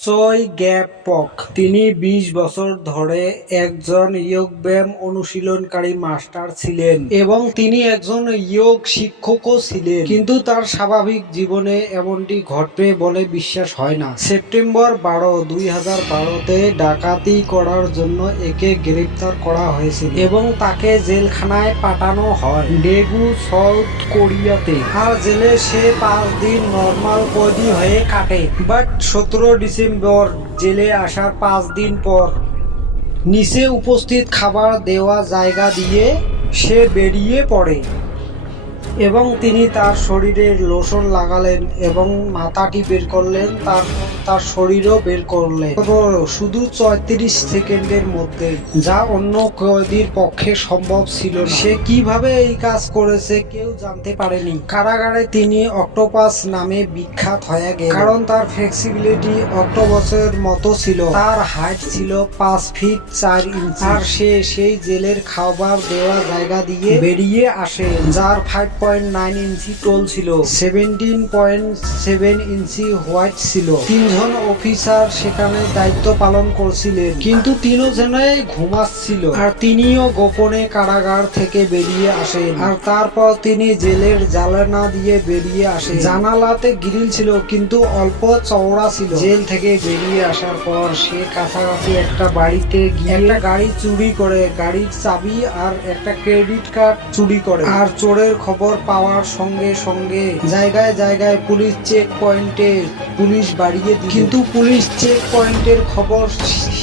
চই gap পক তিনি বিশ বছর ধরে একজন যোগ ব্যায়াম অনুশীলনকারী মাস্টার ছিলেন এবং তিনি একজন যোগ শিক্ষকও ছিলেন। কিন্তু তার স্বাভাবিক জীবনে এমনটি ঘটবে বলে বিশ্বাস হয় না। সেপ্টেম্বর বারো, দুই হাজার বারোতে ডাকাতি করার জন্য একে গ্রেপ্তার করা হয়েছিল এবং তাকে জেলখানায় পাঠানো হয় ডেগু, সাউথ কোরিয়াতে। আর জেলে সে পাঁচ দিন নর্মাল কয়েদি হয়ে কাটে। বাট সতেরো ডিসেম্বর জেলে আসার পাঁচ দিন পর নিচে উপস্থিত খাবার দেওয়া জায়গা দিয়ে সে বেরিয়ে পড়ে। এবং তিনি তার শরীরে লোশন লাগালেন এবং মাথাটি বের করলেন, তার তার শরীরও বের করলেন। শুধু চৌত্রিশ সেকেন্ডের মধ্যে, যা অন্য কয়েদির পক্ষে সম্ভব ছিল সে কীভাবে এই কাজ করেছে কেউ জানতে পারেনি। কারাগারে তিনি অক্টোপাস নামে বিখ্যাত হয়ে গেল কারণ তার ফ্লেক্সিবিলিটি অক্টোপাসের মতো ছিল। তার হাইট ছিল পাঁচ ফিট চার ইঞ্চি। আর সে সেই জেলের খাবার দেওয়া জায়গা দিয়ে বেরিয়ে আসে, যার ফাইভ পয়েন্ট নাইন ইঞ্চি টোল ছিল। সেভেন্টিন পয়েন্ট সেভেন ইঞ্চি হোয়াইট ছিল। তিনজন অফিসার সেখানে দায়িত্ব পালন করছিলেন। কিন্তু ঘুমাচ্ছিল আর তিনিও গোপনে কারাগার থেকে বেরিয়ে আসেন। আর তারপর তিনি জেলের জানালা দিয়ে বেরিয়ে জানালাতে গ্রিল ছিল, কিন্তু অল্প চওড়া ছিল। জেল থেকে বেরিয়ে আসার পর সে কাছাকাছি একটা বাড়িতে গিয়ে একটা গাড়ি চুরি করে। গাড়ির চাবি আর একটা ক্রেডিট কার্ড চুরি করে। আর চোরের খবর পাওয়ার সঙ্গে সঙ্গে জায়গায় জায়গায় পুলিশ চেক পয়েন্টে পুলিশ বাড়িয়ে দিল। কিন্তু পুলিশ চেক পয়েন্টের খবর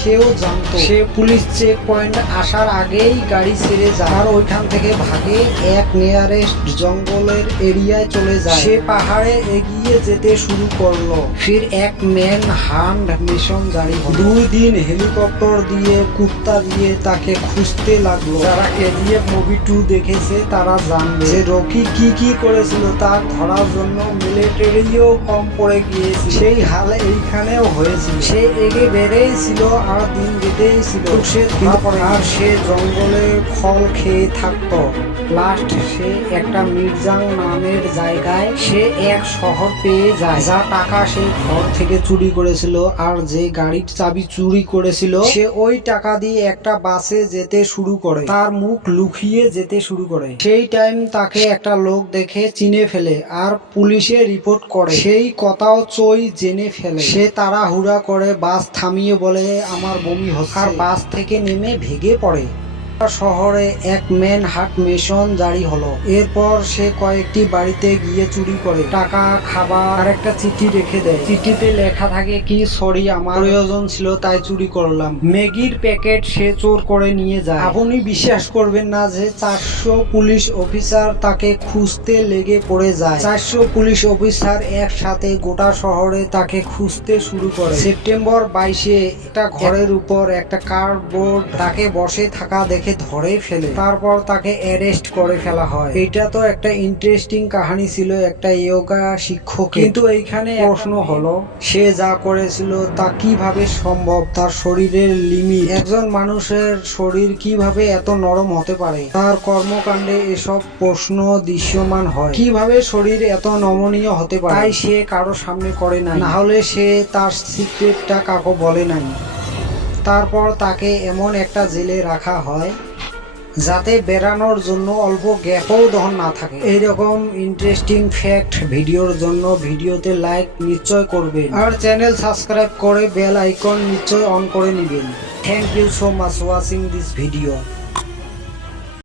সেও জানতো। সে পুলিশ চেক পয়েন্ট আসার আগেই গাড়ি ছেড়ে যায়। আর ওইখান থেকে ভাগে এক নিয়ারেস্ট জঙ্গলের এরিয়ায় চলে যায়। সে পাহাড়ে এগিয়ে যেতে শুরু করল। ফির এক ম্যান হান্ড মিশন হলো। দুই দিন হেলিকপ্টার দিয়ে কুত্তা দিয়ে তাকে খুঁজতে লাগল। যারা কেজিএফ মুভি টু দেখেছে তারা জানবে। যে কি কি করেছিল তার ধরার জন্য মিলিটারিও কম পড়ে গিয়েছিল। সেই হাল এইখানেও হয়েছিল। সে এগে বেড়েই ছিল আর দিন যেতেই ছিল। সে ধরা পড়ে আর সে জঙ্গলে ফল খেয়ে থাকতো। লাস্ট সে একটা মির্জাং নামের জায়গায় সে এক শহর পেয়ে যায়। যা টাকা সে ঘর থেকে চুরি করেছিল আর যে গাড়ির চাবি চুরি করেছিল সে ওই টাকা দিয়ে একটা বাসে যেতে শুরু করে। তার মুখ লুকিয়ে যেতে শুরু করে। সেই টাইম তাকে একটা লোক দেখে চিনে ফেলে আর পুলিশে রিপোর্ট করে। সেই কথাও চই জেনে ফেলে। সে তাড়াহুড়া করে বাস থামিয়ে বলে, আমার বমি হচ্ছে। আর বাস থেকে নেমে ভেগে পড়ে। শহরে এক ম্যান হাট মেশন জারি হলো। এরপর সে কয়েকটি বাড়িতে গিয়ে চুরি করে। টাকা, খাবার, আর একটা চিঠি রেখে দেয়। চিঠিতে লেখা থাকে কি, সরি, আমার প্রয়োজন ছিল, তাই চুরি করলাম। ম্যাগির প্যাকেট সে চোর করে নিয়ে যায়। আপনি বিশ্বাস করবেন না যে চারশো পুলিশ অফিসার তাকে খুঁজতে লেগে পড়ে যায়। চারশো পুলিশ অফিসার একসাথে গোটা শহরে তাকে খুঁজতে শুরু করে। সেপ্টেম্বর বাইশে একটা ঘরের উপর একটা কার্ডবোর্ড তাকে বসে থাকা দেখে ধরে ফেলে। তারপর তাকে অ্যারেস্ট করে ফেলা হয়। এটা তো একটা ইন্টারেস্টিং কাহিনী ছিল একটা যোগা শিক্ষক কিন্তু এইখানে প্রশ্ন হলো, সে যা করেছিল তা কীভাবে সম্ভব? তার শরীরের লিমিট একজন মানুষের শরীর কীভাবে এত নরম হতে পারে? তার কর্মকাণ্ডে এসব প্রশ্ন দৃশ্যমান হয়। কীভাবে শরীর এত নমনীয় হতে পারে? তাই সে কারও সামনে করে না হলে সে তার সিক্রেটটা কাকো বলে নাই। তারপর তাকে এমন একটা জেলে রাখা হয়, যাতে বেড়ানোর জন্য অল্প গ্যাপও দহন না থাকে। এইরকম ইন্টারেস্টিং ফ্যাক্ট ভিডিওর জন্য ভিডিওতে লাইক নিশ্চয় করবেন। আর চ্যানেল সাবস্ক্রাইব করে বেল আইকন নিশ্চয় অন করে নেবেন। Thank you so much watching this video